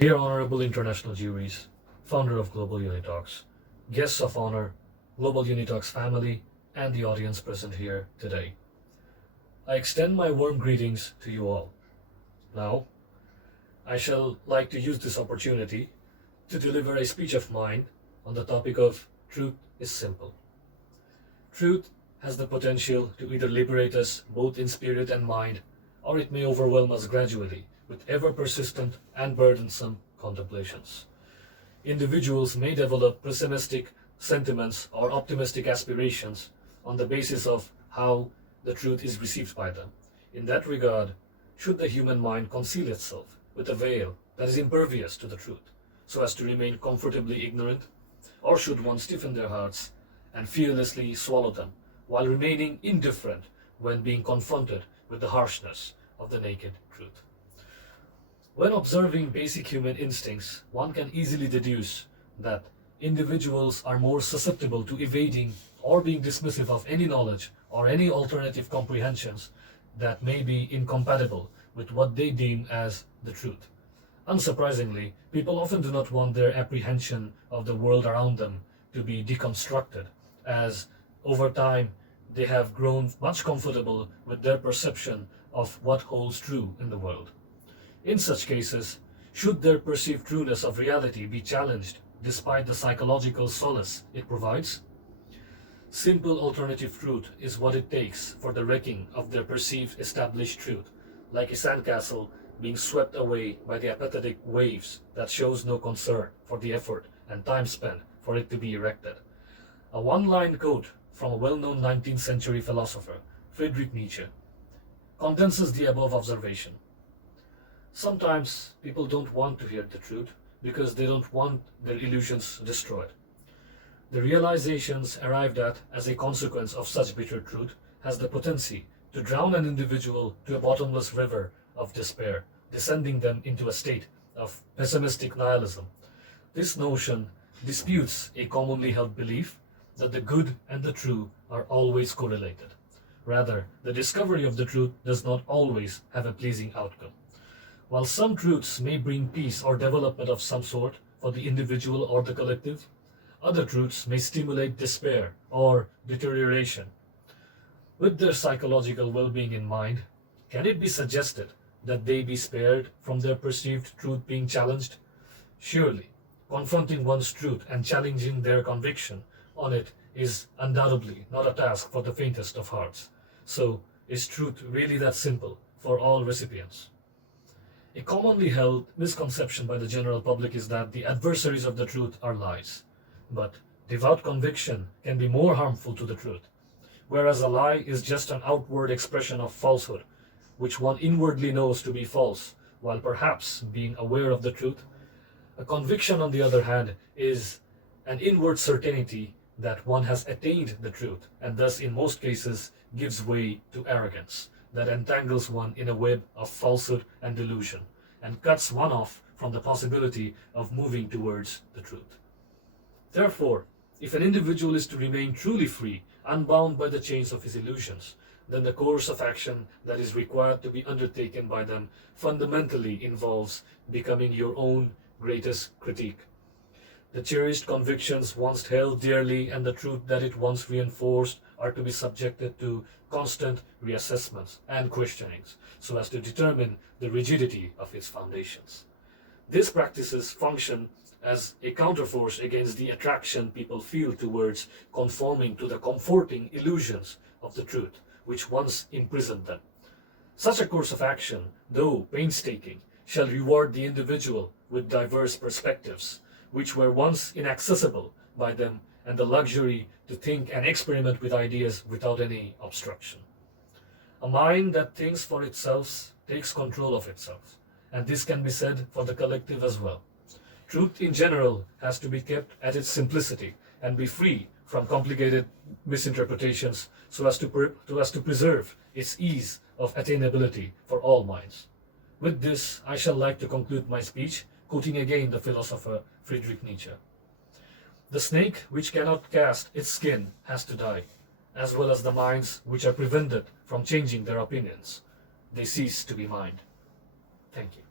Dear Honorable International Juries, founder of Global UNITALKS, guests of honor, Global UNITALKS family, and the audience present here today, I extend my warm greetings to you all. Now, I shall like to use this opportunity to deliver a speech of mine on the topic of truth is simple. Truth has the potential to either liberate us both in spirit and mind, or it may overwhelm us gradually with ever-persistent and burdensome contemplations. Individuals may develop pessimistic sentiments or optimistic aspirations on the basis of how the truth is received by them. In that regard, should the human mind conceal itself with a veil that is impervious to the truth, so as to remain comfortably ignorant? Or should one stiffen their hearts and fearlessly swallow them, while remaining indifferent when being confronted with the harshness of the naked truth? When observing basic human instincts, one can easily deduce that individuals are more susceptible to evading or being dismissive of any knowledge or any alternative comprehensions that may be incompatible with what they deem as the truth. Unsurprisingly, people often do not want their apprehension of the world around them to be deconstructed, as over time they have grown much comfortable with their perception of what holds true in the world. In such cases, should their perceived trueness of reality be challenged despite the psychological solace it provides? Simple alternative truth is what it takes for the wrecking of their perceived established truth, like a sandcastle being swept away by the apathetic waves that shows no concern for the effort and time spent for it to be erected. A one-line quote from a well-known 19th century philosopher, Friedrich Nietzsche, condenses the above observation. Sometimes people don't want to hear the truth because they don't want their illusions destroyed. The realizations arrived at as a consequence of such bitter truth has the potency to drown an individual to a bottomless river of despair, descending them into a state of pessimistic nihilism. This notion disputes a commonly held belief that the good and the true are always correlated. Rather, the discovery of the truth does not always have a pleasing outcome. While some truths may bring peace or development of some sort for the individual or the collective, other truths may stimulate despair or deterioration. With their psychological well-being in mind, can it be suggested that they be spared from their perceived truth being challenged? Surely, confronting one's truth and challenging their conviction on it is undoubtedly not a task for the faintest of hearts. So, is truth really that simple for all recipients? A commonly held misconception by the general public is that the adversaries of the truth are lies. But devout conviction can be more harmful to the truth, whereas a lie is just an outward expression of falsehood, which one inwardly knows to be false, while perhaps being aware of the truth. A conviction, on the other hand, is an inward certainty that one has attained the truth, and thus in most cases gives way to arrogance that entangles one in a web of falsehood and delusion, and cuts one off from the possibility of moving towards the truth. Therefore, if an individual is to remain truly free, unbound by the chains of his illusions, then the course of action that is required to be undertaken by them fundamentally involves becoming your own greatest critique. The cherished convictions once held dearly and the truth that it once reinforced are to be subjected to constant reassessments and questionings so as to determine the rigidity of its foundations. These practices function as a counterforce against the attraction people feel towards conforming to the comforting illusions of the truth which once imprisoned them. Such a course of action, though painstaking, shall reward the individual with diverse perspectives, which were once inaccessible by them, and the luxury to think and experiment with ideas without any obstruction. A mind that thinks for itself takes control of itself, and this can be said for the collective as well. Truth in general has to be kept at its simplicity and be free from complicated misinterpretations so as to preserve its ease of attainability for all minds. With this, I shall like to conclude my speech, quoting again the philosopher Friedrich Nietzsche. The snake which cannot cast its skin has to die, as well as the minds which are prevented from changing their opinions. They cease to be mind. Thank you.